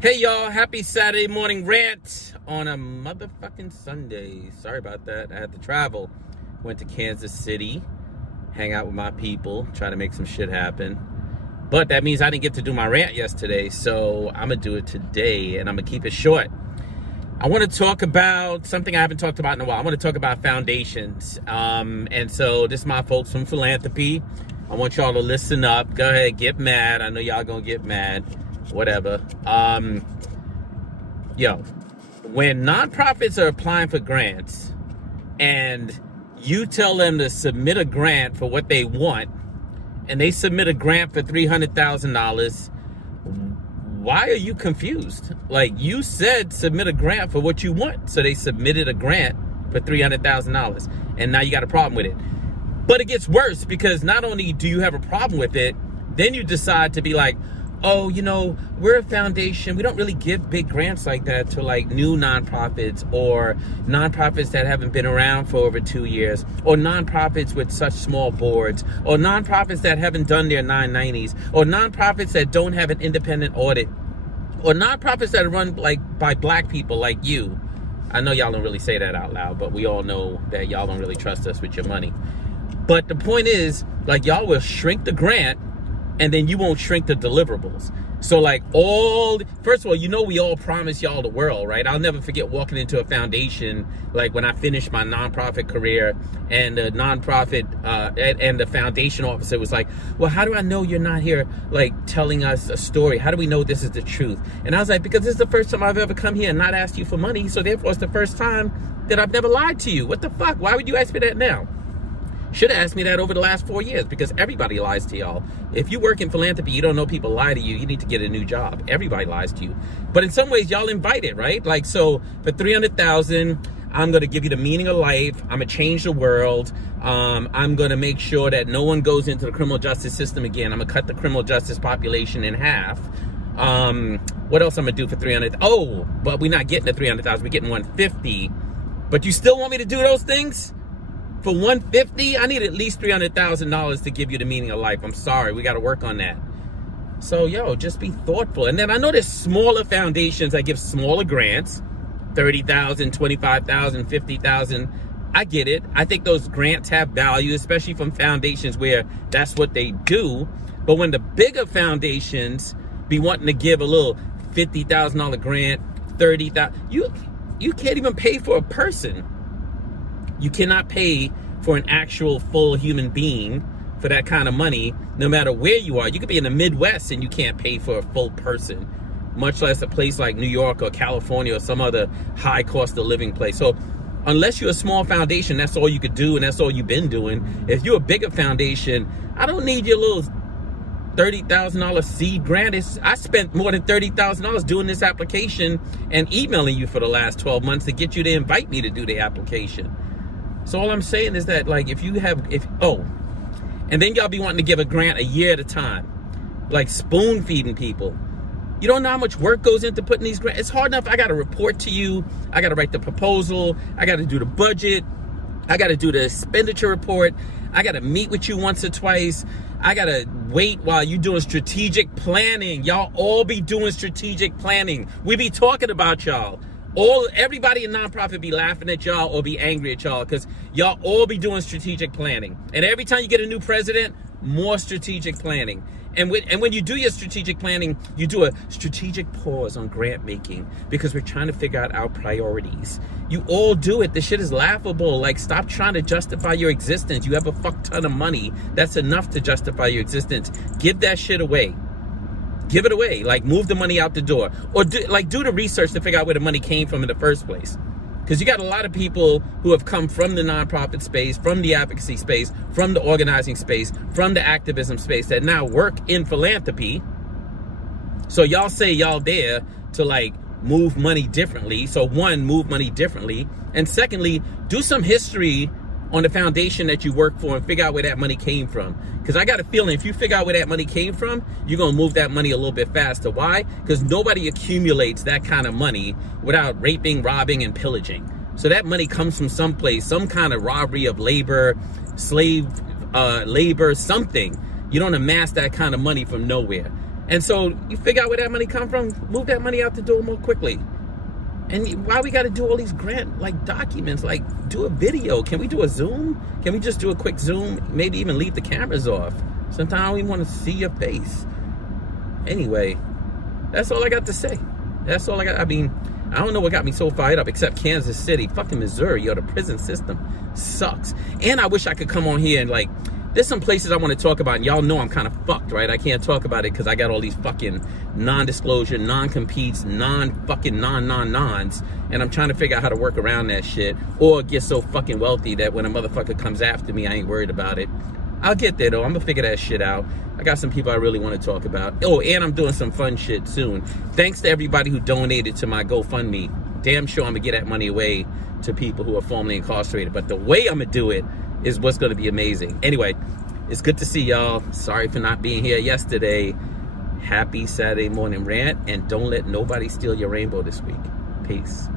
Hey y'all, happy Saturday morning rant on a motherfucking Sunday. Sorry about that. I had to travel. Went to Kansas City, hang out with my people, try to make some shit happen. But that means I didn't get to do my rant yesterday, so I'm gonna do it today and I'm gonna keep it short. I want to talk about something I haven't talked about in a while. I want to talk about foundations. And so this is my folks from philanthropy. I want y'all to listen up. Go ahead, get mad. I know y'all gonna get mad. Whatever. When nonprofits are applying for grants and you tell them to submit a grant for what they want and they submit a grant for $300,000, why are you confused? Like, you said submit a grant for what you want. So they submitted a grant for $300,000 and now you got a problem with it. But it gets worse because not only do you have a problem with it, then you decide to be like, oh, we're a foundation. We don't really give big grants like that to like new nonprofits or nonprofits that haven't been around for over 2 years or nonprofits with such small boards or nonprofits that haven't done their 990s or nonprofits that don't have an independent audit or nonprofits that are run like by black people like you. I know y'all don't really say that out loud, but we all know that y'all don't really trust us with your money. But the point is, like, y'all will shrink the grant and then you won't shrink the deliverables. So like first of all, we all promise y'all the world, right? I'll never forget walking into a foundation, like when I finished my nonprofit career and the nonprofit and the foundation officer was like, well, how do I know you're not here like telling us a story? How do we know this is the truth? And I was like, because this is the first time I've ever come here and not asked you for money. So therefore it's the first time that I've never lied to you. What the fuck? Why would you ask me that now? Should have asked me that over the last 4 years because everybody lies to y'all. If you work in philanthropy, you don't know people lie to you. You need to get a new job. Everybody lies to you. But in some ways, y'all invite it, right? Like, so for $300,000, I'm going to give you the meaning of life. I'm going to change the world. I'm going to make sure that no one goes into the criminal justice system again. I'm going to cut the criminal justice population in half. What else I'm going to do for $300,000? Oh, but we're not getting the $300,000. We're getting $150,000. But you still want me to do those things? For $150,000, I need at least $300,000 to give you the meaning of life. I'm sorry, we got to work on that. So, just be thoughtful. And then I know there's smaller foundations that give smaller grants, $30,000, $25,000, $50,000. I get it. I think those grants have value, especially from foundations where that's what they do. But when the bigger foundations be wanting to give a little $50,000 grant, $30,000, you can't even pay for a person. You cannot pay for an actual full human being for that kind of money, no matter where you are. You could be in the Midwest and you can't pay for a full person, much less a place like New York or California or some other high cost of living place. So unless you're a small foundation, that's all you could do and that's all you've been doing. If you're a bigger foundation, I don't need your little $30,000 seed grant. I spent more than $30,000 doing this application and emailing you for the last 12 months to get you to invite me to do the application. So all I'm saying is that, like, and then y'all be wanting to give a grant a year at a time, like spoon feeding people. You don't know how much work goes into putting these grants. It's hard enough. I got to report to you. I got to write the proposal. I got to do the budget. I got to do the expenditure report. I got to meet with you once or twice. I got to wait while you doing strategic planning. Y'all all be doing strategic planning. We be talking about y'all. Everybody in nonprofit be laughing at y'all or be angry at y'all because y'all all be doing strategic planning. And every time you get a new president, more strategic planning. And when you do your strategic planning, you do a strategic pause on grant making because we're trying to figure out our priorities. You all do it. This shit is laughable. Like, stop trying to justify your existence. You have a fuck ton of money. That's enough to justify your existence. Give that shit away. Give it away. Like, move the money out the door. Or do the research to figure out where the money came from in the first place. Because you got a lot of people who have come from the nonprofit space, from the advocacy space, from the organizing space, from the activism space that now work in philanthropy. So y'all say y'all there to, like, move money differently. So one, move money differently. And secondly, do some history on the foundation that you work for and figure out where that money came from. Because I got a feeling if you figure out where that money came from, you're going to move that money a little bit faster. Why? Because nobody accumulates that kind of money without raping, robbing, and pillaging. So that money comes from someplace, some kind of robbery of labor, slave labor, something. You don't amass that kind of money from nowhere. And so you figure out where that money come from, move that money out the door more quickly. And why we got to do all these grant like documents? Like, do a video. Can we do a Zoom? Can we just do a quick Zoom? Maybe even leave the cameras off. Sometimes I don't even want to see your face. Anyway, that's all I got to say. That's all I got. I mean, I don't know what got me so fired up except Kansas City. Fucking Missouri, yo, the prison system sucks. And I wish I could come on here and like, there's some places I want to talk about, and y'all know I'm kind of fucked, right? I can't talk about it because I got all these fucking non-disclosure, non-competes, non-fucking non-nons, and I'm trying to figure out how to work around that shit, or get so fucking wealthy that when a motherfucker comes after me, I ain't worried about it. I'll get there, though. I'm gonna figure that shit out. I got some people I really want to talk about. Oh, and I'm doing some fun shit soon. Thanks to everybody who donated to my GoFundMe. Damn sure I'm gonna get that money away to people who are formerly incarcerated, but the way I'm gonna do it is what's going to be amazing. Anyway, it's good to see y'all. Sorry for not being here yesterday. Happy Saturday morning rant, and don't let nobody steal your rainbow this week. Peace.